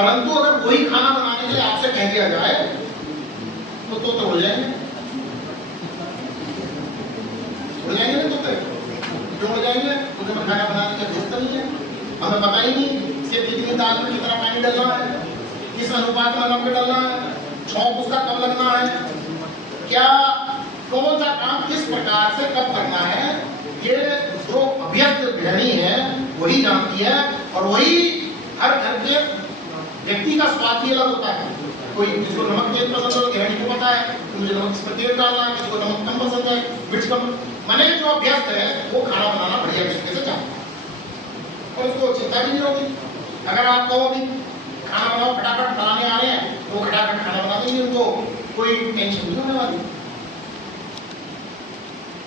परंतु अगर वही खाना बनाने के लिए आपसे कह दिया जाए तो हो जाएंगे, हो जाएंगे ना? क्यों हो जाएंगे? मुझे खाना बनाने की अभ्यस्त नहीं है, हमें पता ही नहीं सिर्फ कितनी दाल में कितना पानी डालना है, किस अनुपात में नमक डालना है, छौंक उसका कब लगना है, क्या कौन सा काम किस प्रकार से कब करना है, ये जो अभ्यस्त गृहिणी है वही जानती है। और वही हर घर के व्यक्ति का स्वाद भी अलग होता है। कोई जिसको नमक तेज पसंद है गृहिणी को पता है मुझे नमक इसमें तेज डालना है, किसी को नमक कम पसंद है, मिर्च कम। माने जो अभ्यस्त है वो खाना बनाना बढ़िया तरीके से जानता है और उसको चिंता भी नहीं होगी। अगर आप कहो भी खाना बनाओ, फटाफट बनाने आ रहे हैं, वो फटाफट खाना बना देंगे, उनको कोई टेंशन नहीं होने वाली,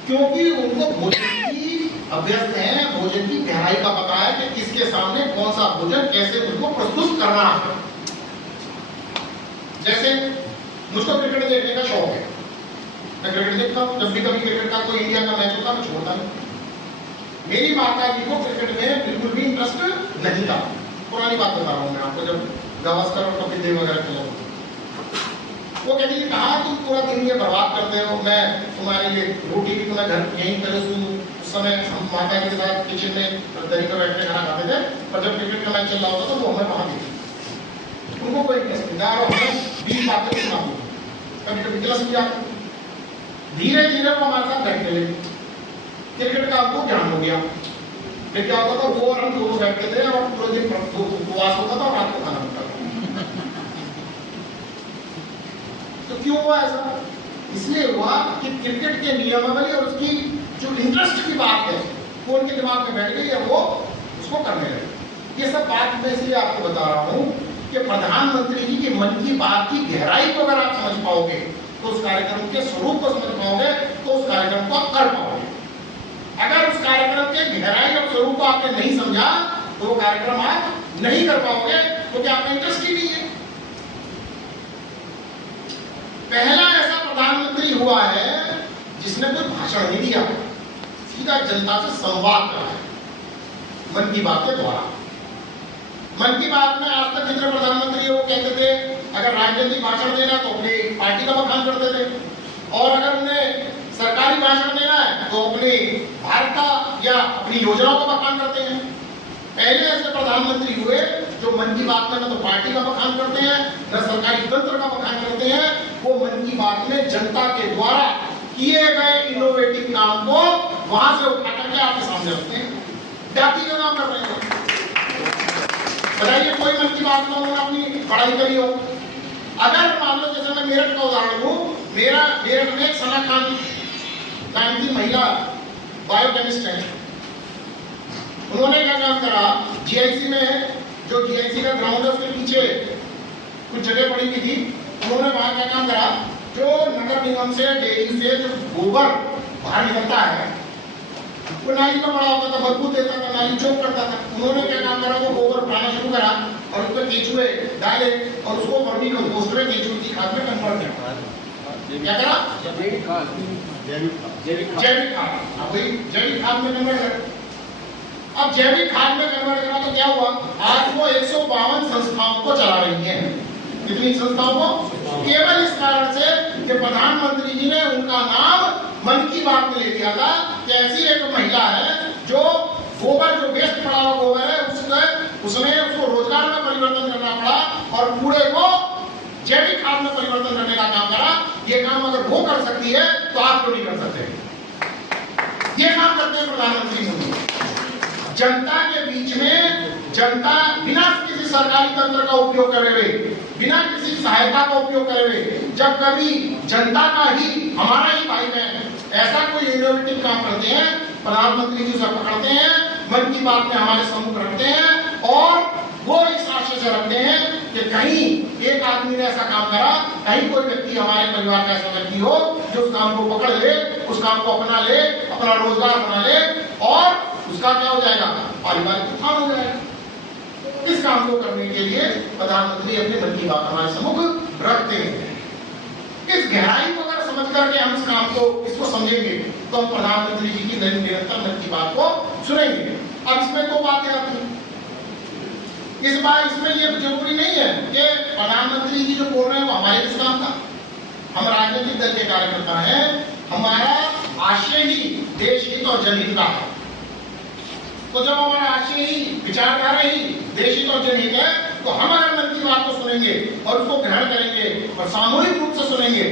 क्योंकि उनको भोजन की अभ्यस्त है, भोजन की गहराई का पता है कि किसके सामने कौन सा भोजन कैसे उनको प्रस्तुत करना है। जैसे मुझको क्रिकेट देखने का शौक है, मैं क्रिकेट देखता हूँ, जब भी कभी क्रिकेट का कोई इंडिया का मैच होता है मैं छोड़ता नहीं। मेरी माता जी को क्रिकेट में बिल्कुल भी इंटरेस्ट नहीं था, पुरानी बात बता रहा हूँ मैं आपको, जब गावस्कर और कपिल देव वगैरह खेला। वो कहती है कहा तुम पूरा दिन ये बर्बाद करते हो, मैं तुम्हारे लिए रोटी भी तुम्हें घर यहीं तरह से। उस समय हम माता के साथ किचन में दही पर बैठ के खाना खाते थे, पर जब क्रिकेट का मैच चल रहा होता तो वो हमें वहां देखते, उनको कोई इंटरेस्ट नहीं था और हमें 20 बातें सुनाती, कभी कभी गिलास भी आती। धीरे धीरे वो हमारे साथ बैठने लगी, क्रिकेट का हमको ज्ञान हो गया। फिर क्या होता था, वो और हम दोनों बैठते थे और पूरे दिन उपवास होता था और रात को खाना होता था। तो क्यों हुआ ऐसा? इसलिए हुआ कि क्रिकेट के नियमावली और उसकी जो इंटरेस्ट की बात है वो उनके दिमाग में बैठ गई है, वो उसको करने लगे। ये सब बात मैं इसलिए आपको बता रहा हूँ कि प्रधानमंत्री जी की मन की बात की गहराई को अगर आप समझ पाओगे तो उस कार्यक्रम के स्वरूप को समझ पाओगे तो उस कार्यक्रम को कर पाओगे। अगर उस कार्यक्रम के गहराई और स्वरूप को आपने नहीं समझा तो वो कार्यक्रम आप नहीं कर पाओगे, क्योंकि आपका इंटरेस्ट ही नहीं है। पहला ऐसा प्रधानमंत्री हुआ है जिसने कोई भाषण नहीं दिया, सीधा जनता से संवाद करा है मन की बात के द्वारा। मन की बात में आज तक जितने प्रधानमंत्री वो कहते थे अगर राजनीतिक भाषण देना तो अपनी पार्टी का बखान करते थे, और अगर उन्हें सरकारी भाषण देना है तो अपने भारत का या अपनी योजनाओं का बखान करते हैं। पहले ऐसे प्रधानमंत्री हुए जो मन की बात में न तो पार्टी का बखान करते हैं न सरकारी तंत्र का बखान करते हैं, वो मन की बात में जनता के द्वारा किए गए इनोवेटिव काम को वहां से उठा करके आपके सामने रखते हैं। जाति का काम कर रहे हैं। बताइए कोई मन की बात में उन्होंने अपनी पढ़ाई करी हो? अगर मान लो जैसे मैं मेरठ का उदाहरण दूं, मेरठ में एक सना खान नाम की महिला बायोकेमिस्ट है, उन्होंने क्या काम करा, जीआईसी में जो जीआईसी का ग्राउंड है उसके पीछे कुछ जगह पड़ी हुई थी, उन्होंने वहां क्या काम करा, जो नगर निगम से डेयरी से जो गोबर बाहर निकलता है वो नाली में पड़ा होता था, बदबू देता था, नाली चौक करता था। उन्होंने क्या काम करा, वो गोबर उठाना शुरू करा और उसमें केचुए डाले और उसको वर्मी कंपोस्ट में केचुए की खाद में कन्वर्ट किया। क्या करा? जैविक खाद। अब जैविक खाद में कन्वर्ट करा। अब जैविक खाद में कन्वर्ट करा तो क्या हुआ, आज वो 152 संस्थाओं को चला रही है। कितनी संस्थाओं को? केवल इस कारण से कि प्रधानमंत्री जी ने उनका नाम मन की बात में ले दिया था कि ऐसी एक महिला है जो गोबर, जो वेस्ट पड़ा हुआ गोबर है उसमें उसको रोजगार में परिवर्तन करना पड़ा और कूड़े को जैविक खाद में परिवर्तन करने का काम करा। ये काम अगर वो कर सकती है तो आप क्यों नहीं कर सकते? ये काम करते हैं प्रधानमंत्री मोदी। जनता के बीच में, जनता बिना किसी सरकारी तंत्र का उपयोग करे हुए, बिना किसी सहायता का उपयोग करे हुए, जब कभी जनता का ही, हमारा ही भाई बहन ऐसा कोई इनोवेटिव काम करते हैं, प्रधानमंत्री जी से पकड़ते हैं, मन की बात में हमारे सम्मुख रखते हैं और वो इस आशय से रखते हैं कि कहीं एक आदमी ने ऐसा काम करा, कहीं कोई व्यक्ति हमारे परिवार का ऐसा व्यक्ति हो जो उस काम को पकड़ ले, उस काम को अपना ले, अपना रोजगार बना ले और उसका क्या हो जाएगा, पारिवारिक उत्थान हो जाएगा। इस काम को करने के लिए प्रधानमंत्री अपने मन की बात हमारे सम्मुख रखते हैं। इस गहराई को अगर समझ करके हम इस काम को, इसको समझेंगे तो हम प्रधानमंत्री जी की निरंतर मन की बात को सुनेंगे। अब इसमें दो बातें आती हैं। इस बार इसमें ये जरूरी नहीं है कि प्रधानमंत्री जी जो बोल रहे हैं वो हमारे किस काम का। हम राजनीतिक दल के कार्यकर्ता हैं, हमारा आशय ही देश हित और जनहित का है। तो जब हमारा आशय ही, विचारधारा ही देश हित और जनहित है, तो हम अगर मन की बात को सुनेंगे और उसको ग्रहण करेंगे और सामूहिक रूप से सुनेंगे,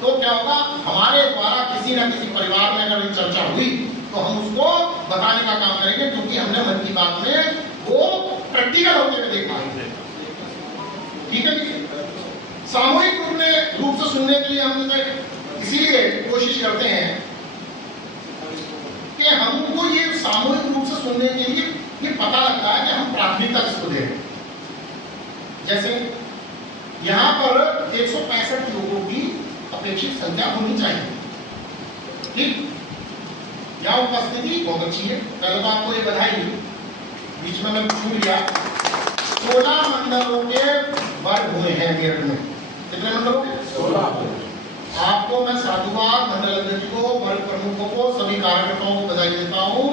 तो क्या होगा, हमारे द्वारा किसी न किसी परिवार में अगर चर्चा हुई तो हम उसको बताने का काम करेंगे, क्योंकि हमने मन की बात में वो प्रैक्टिकल होते हुए देखा है। ठीक है जी। सामूहिक रूप से सुनने के लिए हम इसीलिए कोशिश करते हैं कि हमको ये सामूहिक रूप से सुनने के लिए ये पता लगता है कि हम प्राथमिकता किसको दे रहे हैं। जैसे यहाँ पर 165 लोगों की अपेक्षित संख्या होनी चाहिए। ठीक, यहाँ उपस्थिति बहुत अच्छी है, पहले तो आपको ये बधाई। बीच में मैं भूल गया, 16 मंडलों के वर्ग हुए हैं मेरठ में। कितने मंडलों के? 16। आपको मैं साधुवाद मंडल अध्यक्ष को, वर्ग प्रमुखों को, सभी कार्यकर्ताओं को बधाई देता हूँ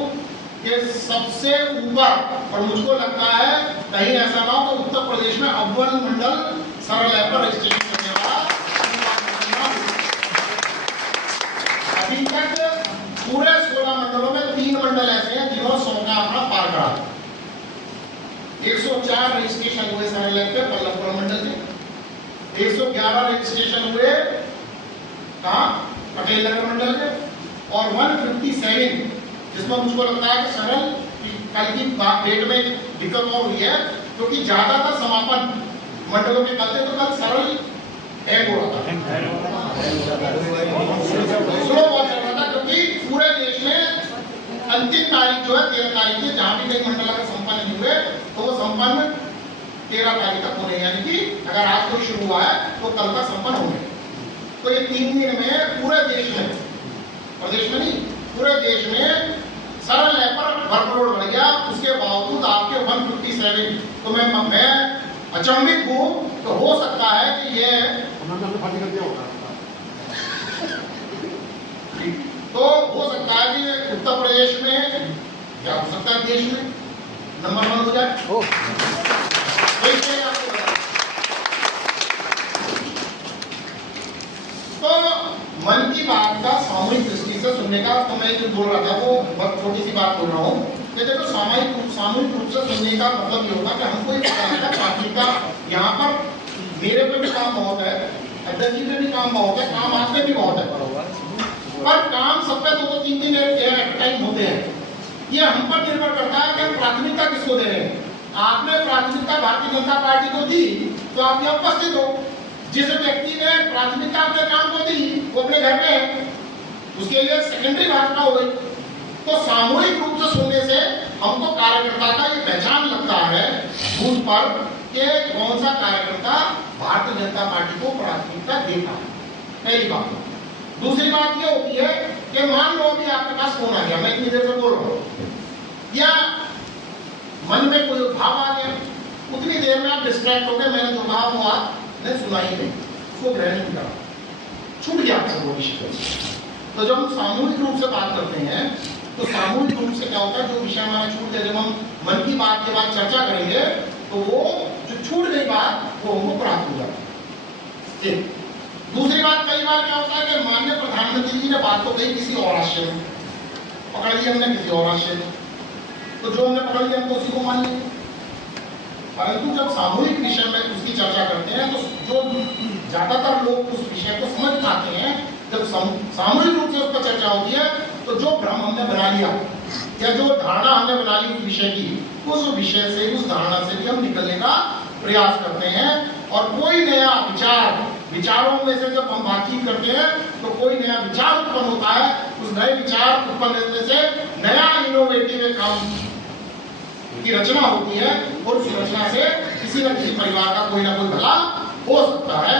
कि सबसे ऊपर, और मुझको लगता है कहीं ऐसा ना हो तो उत्तर प्रदेश में अव्वल मंडल सरल ऐप पर रजिस्ट्रेशन करने वाला अभी तक पूरे 16 मंडलों में 3 मंडल ऐसे हैं जिन्होंने 100 का आंकड़ा पार करा। 104 रजिस्ट्रेशन हुए सरल ऐप पे पल्लवपुर मंडल में, 111 रजिस्ट्रेशन हुए कहाँ, पटेल नगर मंडल में, और 157 जिसमें मुझको लगता है कि सरल कल की डेट में दिक्कत और हुई है, क्योंकि ज्यादातर समापन मंडलों के कल थे, तो कल सरल हैंग हो रहा था, स्लो बहुत चल रहा था, क्योंकि पूरे देश में अंतिम तारीख जो है 13 तारीख थी। जहां भी कई मंडल अगर संपन्न नहीं हुए तो वो संपन्न 13 तारीख तक होने, यानी कि अगर आज कोई शुरू हुआ है तो कल का संपन्न होंगे। तो ये 3 दिन में पूरे देश में, प्रदेश में नहीं, पूरे देश में सरल ऐप पर वर्कलोड बढ़ गया। उसके बावजूद आपके 157, तो मैं अचंभित हूँ। तो हो सकता है कि ये तो हो सकता है कि उत्तर प्रदेश में, क्या हो सकता है देश में नंबर 1 हो जाए। तो मन की बात का सामूहिक दृष्टि से सुनने का, तो मैं जो बोल रहा था वो बहुत छोटी सी बात बोल रहा हूँ। देखो सामूहिक रूप से सुनने का मतलब ये होगा कि हमको एक प्राथमिकता, यहाँ पर मेरे पे भी काम बहुत है, अध्यक्ष जी पे भी काम बहुत है, काम आप पे भी बहुत है, पर काम सब पे 2-3 दिन एक टाइम होते हैं। ये हम पर निर्भर करता है कि हम प्राथमिकता किसको दे रहे हैं। आपने प्राथमिकता भारतीय जनता पार्टी को दी तो आप यहाँ उपस्थित हो। जिस व्यक्ति ने प्राथमिकता अपने काम को दी वो अपने घर में है, उसके लिए सेकेंडरी भाषा हो गई। तो सामूहिक रूप से सुनने से हमको कार्यकर्ता का ये पहचान लगता है बूथ पर कि कौन सा कार्यकर्ता भारतीय जनता पार्टी को प्राथमिकता देता है। पहली बात। दूसरी बात ये होती है कि मान लो अभी आपके पास फोन आ गया, मैं इतनी देर से बोल रहा हूँ, या मन में कोई भाव आ गया, उतनी देर में आप डिस्ट्रैक्ट हो गए, मैंने जो कहा वो आपने सुना ही नहीं, उसको ग्रहण नहीं करा, छूट गया आपसे वो विषय। तो जब हम सामूहिक रूप से बात करते हैं तो सामूहिक रूप से क्या होता है, जो विषय हमारा छूट गया, जब हम मन की बात के बाद चर्चा करेंगे तो वो जो छूट गई बात वो हमको प्राप्त हो जाती है। दूसरी बात, कई बार क्या होता है कि माननीय प्रधानमंत्री जी ने बात तो कही किसी और आशय में, पकड़ लिया हमने किसी और आशय में, तो जो हमने पकड़ लिया हमको उसी को मान लिया। परंतु जब सामूहिक विषय में उसकी चर्चा करते हैं तो जो ज्यादातर लोग उस विषय को समझ पाते हैं, जब सामूहिक रूप से उस पर चर्चा होती है तो जो भ्रम हमने बना लिया या जो धारणा हमने बना ली उस विषय की, उस विषय से, उस धारणा से भी हम निकलने का प्रयास करते हैं। और कोई नया विचारों में से जब हम बातचीत करते हैं तो कोई नया विचार उत्पन्न होता है, उस नए विचार उत्पन्न होने से नया इनोवेटिव काम की रचना होती है और उस रचना से किसी न किसी परिवार का कोई ना कोई भला हो सकता है।